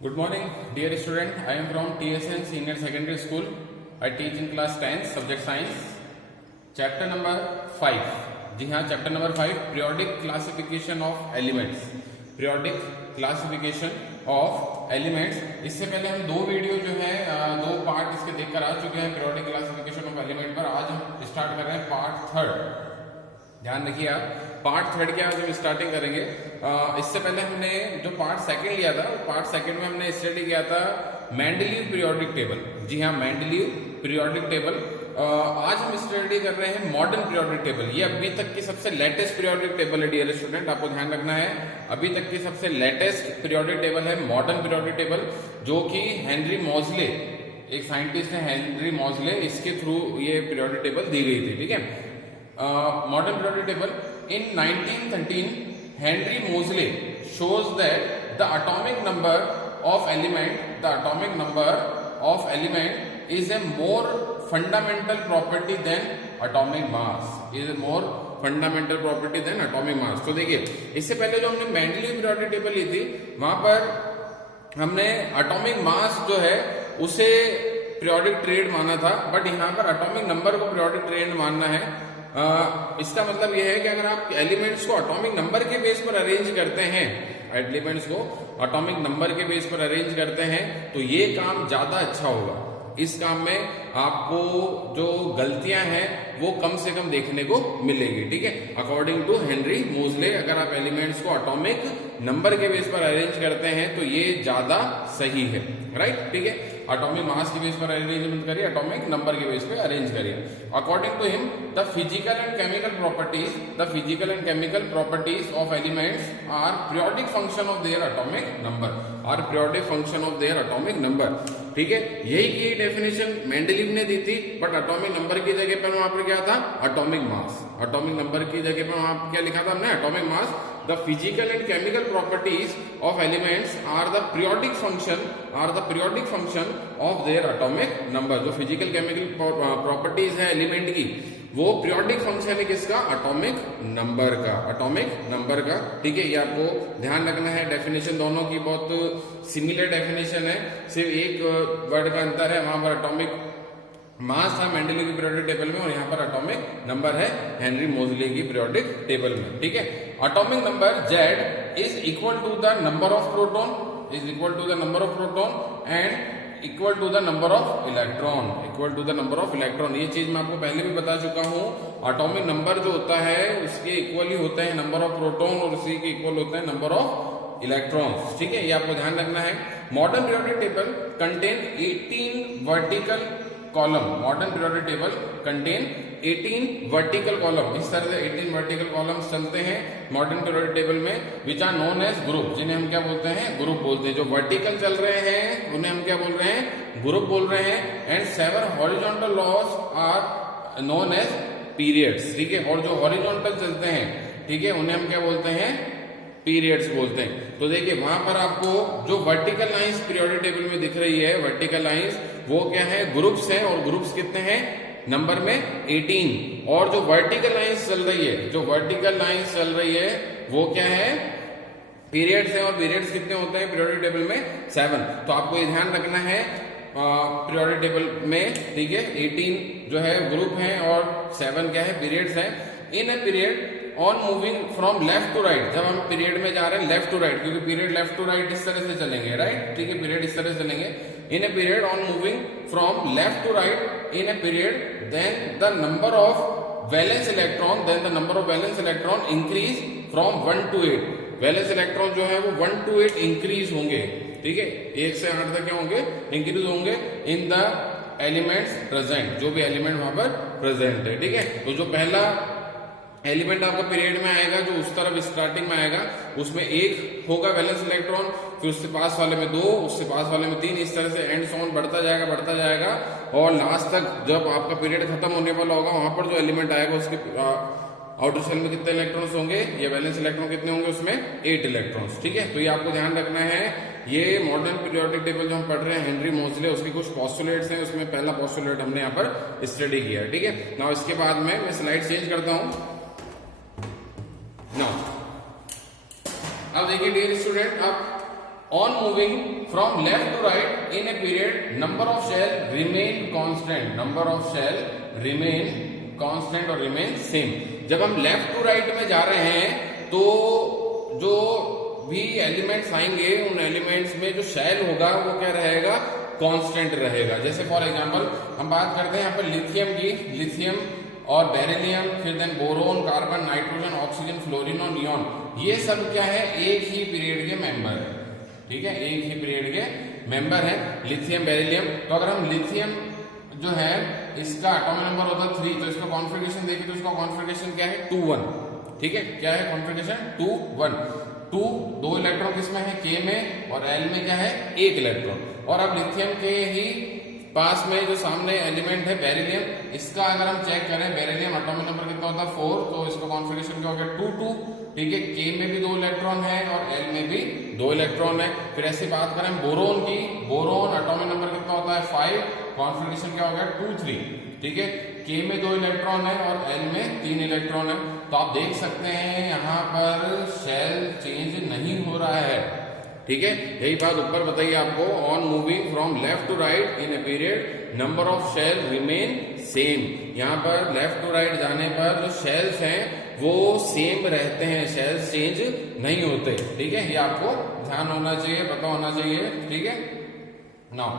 Good morning, dear student. I am from TSN Senior Secondary School. I teach in class 10, subject science. Chapter number 5. जी हाँ, chapter number 5, periodic classification of elements. Periodic classification of elements. इससे पहले हम दो video जो है दो part इसके देखकर आ चुके हैं periodic classification of element पर. आज हम स्टार्ट कर रहे हैं पार्ट थर्ड. ध्यान रखिए आप, पार्ट थर्ड के आज हम स्टार्टिंग करेंगे. इससे पहले हमने जो पार्ट सेकंड लिया था, पार्ट सेकंड में हमने स्टडी किया था मेंडलीव पीरियोडिक टेबल. जी हाँ, मेंडलीव पीरियोडिक टेबल. आज हम स्टडी कर रहे हैं मॉडर्न पीरियोडिक टेबल. ये अभी तक की सबसे लेटेस्ट पीरियोडिक टेबल है डियर स्टूडेंट, आपको ध्यान रखना है. अभी तक की सबसे लेटेस्ट पीरियोडिक टेबल है मॉडर्न पीरियोडिक टेबल, जो कि हेनरी मॉजले, एक साइंटिस्ट है हेनरी मॉजले, इसके थ्रू ये पीरियोडिक टेबल दी गई थी. ठीक है, modern periodic table. In 1913, Henry Moseley shows that the atomic number of element is a more fundamental property than atomic mass. Is a more fundamental property than atomic mass. तो देखिए, इससे पहले जो हमने मेंडलीव पीरियोडिक टेबल ली थी, वहां पर हमने एटॉमिक मास जो है उसे पीरियोडिक ट्रेंड माना था, बट यहाँ पर एटॉमिक नंबर को पीरियोडिक ट्रेंड मानना है. इसका मतलब यह है कि अगर आप एलिमेंट्स को एटॉमिक नंबर के बेस पर अरेंज करते हैं, एलिमेंट्स को एटॉमिक नंबर के बेस पर अरेंज करते हैं, तो ये काम ज्यादा अच्छा होगा. इस काम में आपको जो गलतियां हैं वो कम से कम देखने को मिलेगी. ठीक है, अकॉर्डिंग टू हेनरी मोजले, अगर आप एलिमेंट्स को एटॉमिक नंबर के बेस पर अरेंज करते हैं तो ये ज्यादा सही है. राइट, ठीक है, एटॉमिक मास के बेस पर अरेंजमेंट करिए, एटॉमिक नंबर के बेस पर अरेंज करिए. According to him, the physical and chemical properties of elements are periodic function of their atomic number. ठीक है, यही की डेफिनेशन मेंडलीव ने दी थी, बट एटॉमिक नंबर की जगह पर वहां पर क्या था, एटॉमिक मास. एटॉमिक नंबर की जगह पर वहां क्या लिखा था हमने, atomic mass. The physical and chemical properties of elements are the periodic function of their atomic number. जो physical chemical properties है एलिमेंट की, वो periodic function है किसका, एटॉमिक नंबर का. ठीक है, ये आपको ध्यान रखना है. डेफिनेशन दोनों की बहुत सिमिलर डेफिनेशन है, सिर्फ एक वर्ड का अंतर है. वहां पर एटॉमिक मास था मेंडलीव की पीरियोडिक टेबल में, और यहाँ पर एटॉमिक नंबर है हेनरी मोजले की पीरियोडिक टेबल में. ठीक है, atomic number Z is equal to the number of proton and equal to the number of electron. ये चीज मैं आपको पहले भी बता चुका हूँ. एटॉमिक नंबर जो होता है उसके इक्वल ही होते हैं नंबर ऑफ प्रोटॉन, और उसी के इक्वल होते हैं नंबर ऑफ इलेक्ट्रॉन्स. ठीक है, ये आपको ध्यान रखना है. Modern periodic table contain 18 vertical column. Modern periodic table contain 18 vertical column. इस तरह से 18 वर्टिकल कॉलम्स चलते हैं मॉडर्न पीरियोडिक टेबल में, which are known as group, जिन्हें हम क्या बोलते हैं, ग्रुप बोलते हैं. जो वर्टिकल चल रहे हैं उन्हें हम क्या बोल रहे हैं, ग्रुप बोल रहे हैं. And 7 horizontal laws are known as periods. ठीक है, और जो हॉरिजॉन्टल चलते हैं, ठीक है, उन्हें हम क्या बोलते हैं, पीरियड्स बोलते हैं. तो देखिए, वहां पर आपको जो वर्टिकल लाइंस पीरियोडिक टेबल में दिख रही है, वर्टिकल लाइंस, वो क्या है, ग्रुप्स है. और ग्रुप्स कितने हैं नंबर में, 18. और जो वर्टिकल लाइंस चल रही है वो क्या है, पीरियड्स है. और पीरियड्स कितने होते हैं पीरियोडिक टेबल में, 7. तो आपको ये ध्यान रखना है पीरियोडिक टेबल में. ठीक है, 18 जो है ग्रुप है और 7 क्या है, पीरियड्स है. In a period on moving from left to right, जब हम पीरियड में जा रहे हैं लेफ्ट टू राइट, क्योंकि पीरियड लेफ्ट टू राइट इस तरह से चलेंगे. राइट, ठीक है, पीरियड इस तरह से चलेंगे. In a period on moving from left to right in a period, then the number of valence electron increase from 1 to 8. Valence electron जो है वो 1 to 8 इंक्रीज होंगे. ठीक है, 1 से 8 तक क्या होंगे, इंक्रीज होंगे इन द एलिमेंट्स प्रेजेंट, जो भी एलिमेंट वहां पर प्रेजेंट है. ठीक है, तो जो पहला एलिमेंट आपका पीरियड में आएगा, जो उस तरफ स्टार्टिंग में आएगा, उसमें 1 होगा वैलेंस इलेक्ट्रॉन, फिर उससे पास वाले में 2, उससे पास वाले में 3, इस तरह से एंड ऑन बढ़ता जाएगा. और लास्ट तक जब आपका पीरियड खत्म होने वाला होगा, वहां पर जो एलिमेंट आएगा उसके आउटर सेल में कितने इलेक्ट्रॉन्स होंगे, ये वैलेंस इलेक्ट्रॉन कितने होंगे, उसमें 8 इलेक्ट्रॉन्स. ठीक है, तो ये आपको ध्यान रखना है. ये मॉडर्न पीरियोडिक टेबल जो हम पढ़ रहे हैं हेनरी मोजले, उसके कुछ पोस्टुलेट्स हैं. उसमें पहला पोस्टुलेट हमने यहाँ पर स्टडी किया. ठीक है, नाउ इसके बाद में मैं स्लाइड चेंज करता हूं. अब देखिए डियर स्टूडेंट, अब on moving from left to right in a period, number of shell remain constant, number of shell remain constant और remain same। जब हम लेफ्ट टू राइट में जा रहे हैं तो जो भी एलिमेंट्स आएंगे उन एलिमेंट्स में जो शेल होगा वो क्या रहेगा, कांस्टेंट रहेगा। जैसे फॉर एग्जांपल हम बात करते हैं यहाँ पर लिथियम की, लिथियम और बेरिलियम, फिर then boron, carbon, nitrogen, oxygen, fluorine और नियॉन, ये सब क्या है, एक ही पीरियड के मेंबर है। ठीक है, एक ही पीरियड के मेंबर है लिथियम, बेरिलियम। तो अगर हम लिथियम जो है इसका एटॉमिक नंबर होता है 3, तो इसका कॉन्फ़िगरेशन देखिए तो इसका कॉन्फ़िगरेशन क्या है 2-1। ठीक है, क्या है कॉन्फ़िगरेशन 2-1। 2 इलेक्ट्रॉन किसमें है, के में, और एल में क्या है 1 इलेक्ट्रॉन। और अब लिथियम के ही पास में जो सामने एलिमेंट है बेरिलियम, इसका अगर हम चेक करें बेरिलियम एटॉमिक नंबर कितना होता है 4, तो इसका कॉन्फ़िगरेशन क्या हो गया 2-2। ठीक है, के में भी 2 इलेक्ट्रॉन है और एल में भी 2 इलेक्ट्रॉन है। फिर ऐसी बात करें बोरोन की, बोरोन एटॉमिक नंबर कितना होता है 5, कॉन्फ़िगरेशन क्या हो गया 2-3। ठीक है, के में 2 इलेक्ट्रॉन है और एल में 3 इलेक्ट्रॉन है। तो आप देख सकते हैं यहाँ पर शेल चेंज नहीं हो रहा है। ठीक है, यही बात ऊपर बताइए आपको, on moving from left to right in a period number of shell remain same. यहाँ पर लेफ्ट टू राइट जाने पर जो शेल्स हैं वो सेम रहते हैं, शेल्स चेंज नहीं होते। ठीक है, ये आपको ध्यान होना चाहिए, पता होना चाहिए। ठीक है, नाउ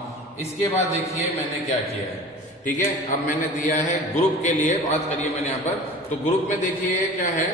इसके बाद देखिए मैंने क्या किया है। ठीक है, अब मैंने दिया है ग्रुप के लिए, बात करिए मैंने यहाँ पर, तो ग्रुप में देखिए क्या है,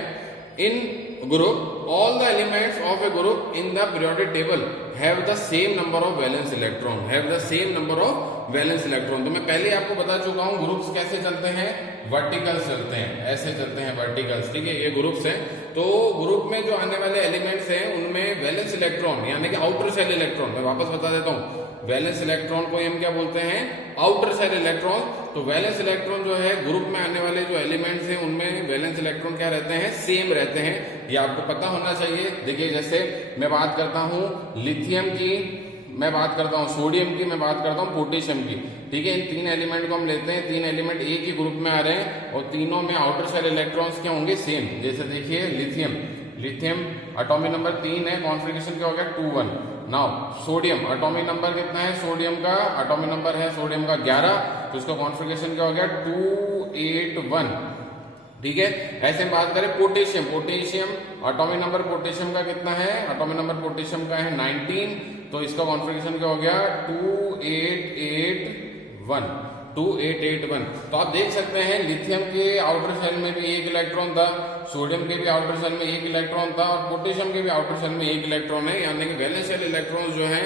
इन group all the elements of a group in the periodic table have the same number of valence electron, have the same number of valence electron। तो मैं पहले आपको बता चुका हूं ग्रुप्स कैसे चलते हैं, वर्टिकल्स चलते हैं, ऐसे चलते हैं वर्टिकल्स। ठीक है, ये ग्रुप्स हैं। तो ग्रुप में जो आने वाले एलिमेंट्स हैं उनमें वैलेंस इलेक्ट्रॉन यानी कि आउटर सेल इलेक्ट्रॉन, मैं वापस बता देता हूं, वैलेंस इलेक्ट्रॉन को हम क्या बोलते हैं, आउटर सेल इलेक्ट्रॉन। तो वैलेंस इलेक्ट्रॉन जो है ग्रुप में आने वाले जो एलिमेंट्स हैं उनमें वैलेंस इलेक्ट्रॉन क्या रहते हैं, सेम रहते हैं। ये आपको पता होना चाहिए। देखिए जैसे मैं बात करता हूं लिथियम की, मैं बात करता हूं सोडियम की, मैं बात करता हूं पोटेशियम की। ठीक है, इन 3 एलिमेंट को हम लेते हैं, 3 एलिमेंट एक ही ग्रुप में आ रहे हैं और तीनों में आउटर सेल इलेक्ट्रॉन्स क्या होंगे, सेम। जैसे देखिए लिथियम, लिथियम एटॉमिक नंबर 3 है, कॉन्फ़िगरेशन क्या हो गया 2-1। नाउ सोडियम एटॉमिक नंबर कितना है, सोडियम का एटॉमिक नंबर है सोडियम का 11, तो इसका कॉन्फ़िगरेशन क्या हो गया 2-8-1। ठीक है, ऐसे हम बात करें potassium, potassium atomic number potassium का कितना है, एटॉमिक नंबर पोटेशियम का है 19, तो इसका कॉन्फ़िगरेशन क्या हो गया 2-8-8-1, 2-8-8-1। तो आप देख सकते हैं लिथियम के आउटर सेल में भी 1 इलेक्ट्रॉन था, सोडियम के भी आउटर सेल में 1 इलेक्ट्रॉन था और पोटेशियम के भी आउटर सेल में 1 इलेक्ट्रॉन है। यानी कि वैलेंस शेल इलेक्ट्रॉन जो है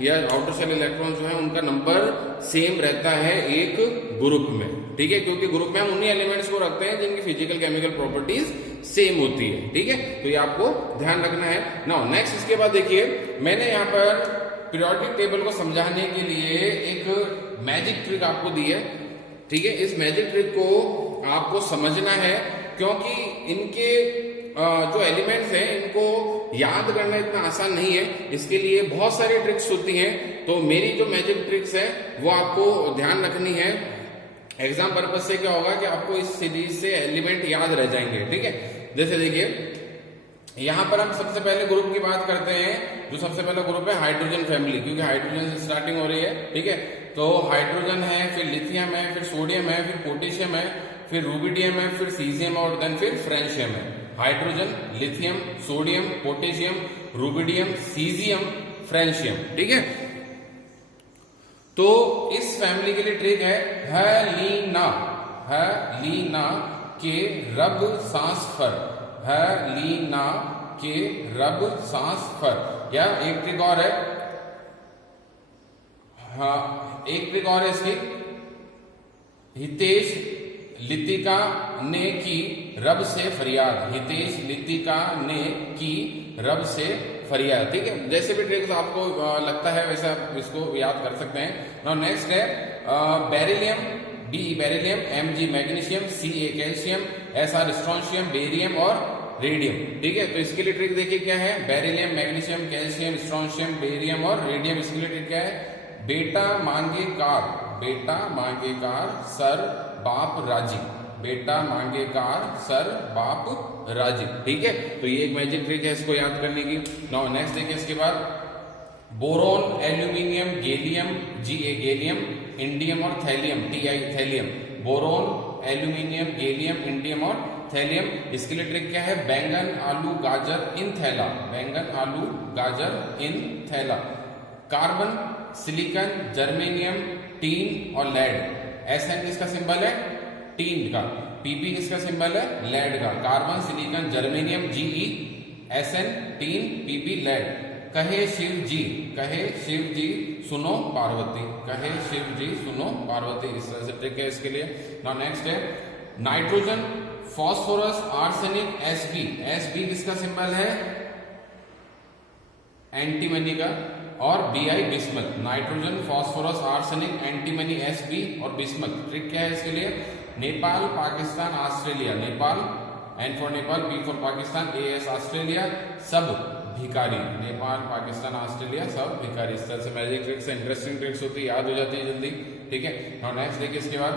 या आउटर सेल इलेक्ट्रॉन जो है उनका नंबर सेम रहता है एक ग्रुप में। ठीक है, क्योंकि ग्रुप में हम उन्हीं एलिमेंट्स को रखते हैं जिनकी फिजिकल केमिकल प्रॉपर्टीज सेम होती है। ठीक है, तो ये आपको ध्यान रखना है। नाउ नेक्स्ट, इसके बाद देखिए मैंने यहाँ पर पीरियोडिक टेबल को समझाने के लिए एक मैजिक ट्रिक आपको दी है। ठीक है, इस मैजिक ट्रिक को आपको समझना है क्योंकि इनके जो एलिमेंट्स हैं इनको याद करना इतना आसान नहीं है, इसके लिए बहुत सारी ट्रिक्स होती हैं। तो मेरी जो मैजिक ट्रिक्स है वो आपको ध्यान रखनी है। एग्जाम पर्पज से क्या होगा कि आपको इस सीरीज से एलिमेंट याद रह जाएंगे। ठीक है, जैसे देखिए यहां पर हम सबसे पहले ग्रुप की बात करते हैं। जो सबसे पहला ग्रुप है हाइड्रोजन फैमिली, क्योंकि हाइड्रोजन से स्टार्टिंग हो रही है। ठीक है, तो हाइड्रोजन है, फिर लिथियम है, फिर सोडियम है, फिर पोटेशियम है, फिर रूबिडियम है, फिर सीजियम और देन फिर फ्रेंशियम है। Hydrogen, lithium, sodium, potassium, rubidium, caesium, francium. ठीक है, तो इस फैमिली के लिए ट्रिक है हेलिना, हेलिना के रब सांस फर, हेलिना के रब सांस फर। या एक ट्रिक और है, हाँ एक ट्रिक और है इसकी, हितेश लितिका ने की रब से फरियाद, हितेश लितिका ने की रब से फरियाद। ठीक है, जैसे भी ट्रिक्स आपको लगता है वैसा इसको याद कर सकते हैं। नाउ नेक्स्ट है beryllium, B beryllium, Mg magnesium, Ca calcium, Sr strontium, barium और रेडियम। ठीक है, तो इसके लिए ट्रिक देखिए क्या है, beryllium, magnesium, calcium, strontium, barium और रेडियम। इसके लिए ट्रिक क्या है, बेटा मांगे कार, बेटा मांगे कार सर बाप राजी, बेटा मांगे कार सर बाप राजी। ठीक है, तो ये एक मैजिक ट्रिक है इसको याद करने की। नाउ नेक्स्ट देखिए इसके बाद boron, aluminium, gallium, gallium, indium और thallium, thallium. Boron, aluminium, gallium, indium और थैलियम। इसके लिए ट्रिक क्या है? बैंगन, आलू, गाजर इन थैला। बैंगन, आलू, गाजर इन थैला। कार्बन, सिलिकॉन, जर्मेनियम, टीन और लेड। SN किसका सिंबल है? टीन का। PP किसका सिंबल है? लेड का। Carbon, silicon, germanium, GE, SN, tin, PP, lead. कहे शिव जी, कहे शिव जी सुनो पार्वती, कहे शिव जी सुनो पार्वती। इस तरह से ट्रिक है इसके लिए। नाउ नेक्स्ट है nitrogen, phosphorus, arsenic, Sb। Sb किसका सिंबल है? एंटीमनी का। और Bi bismuth. Nitrogen, phosphorus, arsenic, antimony, Sb और बिस्मथ। ट्रिक क्या है इसके लिए? Nepal, Pakistan, Australia. Nepal, N for Nepal, P for Pakistan, AS Australia, सब भिखारी। नेपाल, पाकिस्तान, ऑस्ट्रेलिया, सब भिखारी। इस तरह से मैजिक ट्रिक्स, इंटरेस्टिंग ट्रिक्स होती है, याद हो जाती है जल्दी। ठीक है। और नेक्स्ट देखिए इसके बाद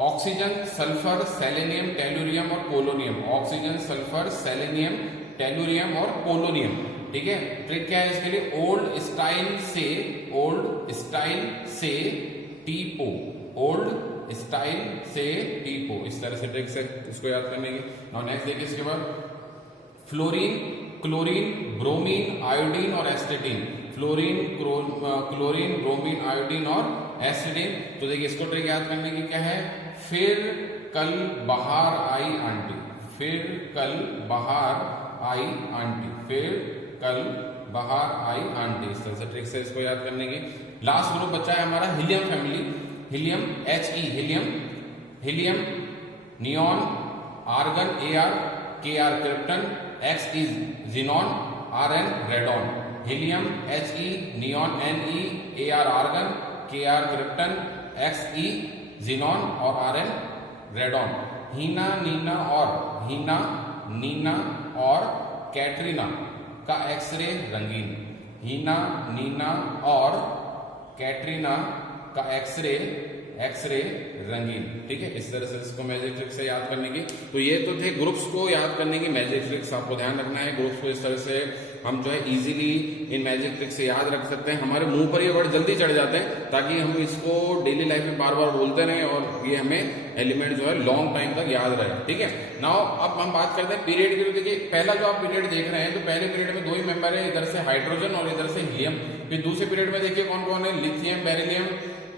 ऑक्सीजन, सल्फर, सेलेनियम, टेलुरियम और polonium. Oxygen, sulphur, selenium, tellurium और पोलोनियम। ठीक है। ट्रिक क्या है इसके लिए? ओल्ड स्टाइल से टीपो, ओल्ड स्टाइल से टीपो। इस तरह से ट्रिक्स है, इसको याद करने की। और नेक्स्ट देखिए इसके बाद फ्लोरीन, क्लोरीन, ब्रोमीन, आयोडीन और एस्टेटिन। फ्लोरीन, क्लोरीन, ब्रोमीन, आयोडीन और एस्टेटिन। तो देखिए इसको ट्रिक याद करने की क्या है? फिर कल बाहर आई आंटी, फिर कल बाहर आई आंटी, फिर कल बाहर आई आंटी। इस तरह से ट्रिक्स है, इसको याद करने की। लास्ट ग्रुप बचा है हमारा helium family. Helium, He, helium, helium, neon, argon, Ar, Kr, krypton, X is xenon, Rn, radon. Helium, He, neon, Ne, Ar, argon, Kr, krypton, Xe, xenon और Rn, रेडॉन। हीना, नीना और कैटरीना का एक्सरे रंगीन। हीना, नीना और कैटरीना का x ray रंगीन। ठीक है। इस तरह से इसको मैजिक ट्रिक से याद करने की। तो ये तो थे ग्रुप्स को याद करने की मैजिक ट्रिक्स। आपको ध्यान रखना है ग्रुप्स को इस तरह से हम जो है इजीली इन मैजिक ट्रिक से याद रख सकते हैं। हमारे मुंह पर ये वर्ड जल्दी चढ़ जाते हैं ताकि हम इसको डेली लाइफ में बार बार बोलते रहें और ये हमें एलिमेंट जो है लॉन्ग टाइम तक याद रहे। ठीक है। नाउ अब हम बात करते हैं पीरियड की। देखिए पहला जो आप पीरियड देख रहे हैं तो पहले पीरियड में 2 ही मेंबर है, इधर से हाइड्रोजन और इधर से हीलियम। फिर दूसरे पीरियड में देखिए कौन कौन है? Lithium, beryllium,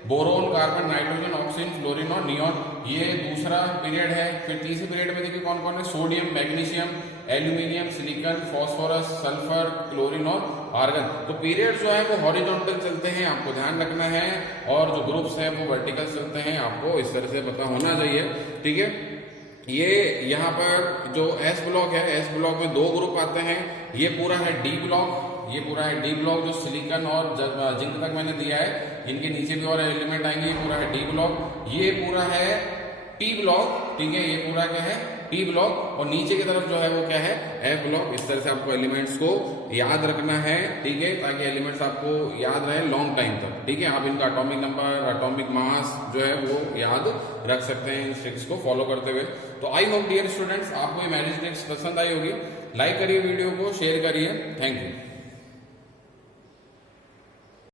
boron, carbon, nitrogen, oxygen, fluorine और नियॉन। ये दूसरा पीरियड है। फिर तीसरे पीरियड में देखिए कौन कौन है? Sodium, magnesium, aluminium, silicon, phosphorus, sulphur, chlorine और आर्गन। तो पीरियड जो है वो हॉरिजॉन्टल चलते हैं, आपको ध्यान रखना है। और जो ग्रुप्स हैं वो वर्टिकल चलते हैं, आपको इस तरह से पता होना चाहिए। ठीक है। ये यहाँ पर जो S ब्लॉक है, S ब्लॉक में 2 ग्रुप आते हैं। ये पूरा है D ब्लॉक, ये पूरा है D ब्लॉक जो सिलिकॉन और जिंक तक मैंने दिया है। इनके नीचे भी और एलिमेंट आएंगे। ये पूरा है D ब्लॉक। ये पूरा है P ब्लॉक। ठीक है। ये पूरा क्या है? P block. और नीचे की तरफ जो है वो क्या है? F block. इस तरह से आपको एलिमेंट्स को याद रखना है। ठीक है। ताकि एलिमेंट्स आपको याद रहे लॉन्ग टाइम तक। ठीक है। आप इनका एटॉमिक नंबर, एटॉमिक मास जो है वो याद रख सकते हैं इन ट्रिक्स को फॉलो करते हुए। तो आई होप डियर स्टूडेंट्स आपको ये मैजिक ट्रिक्स पसंद आई होगी। लाइक करिए वीडियो को, शेयर करिए। Thank you.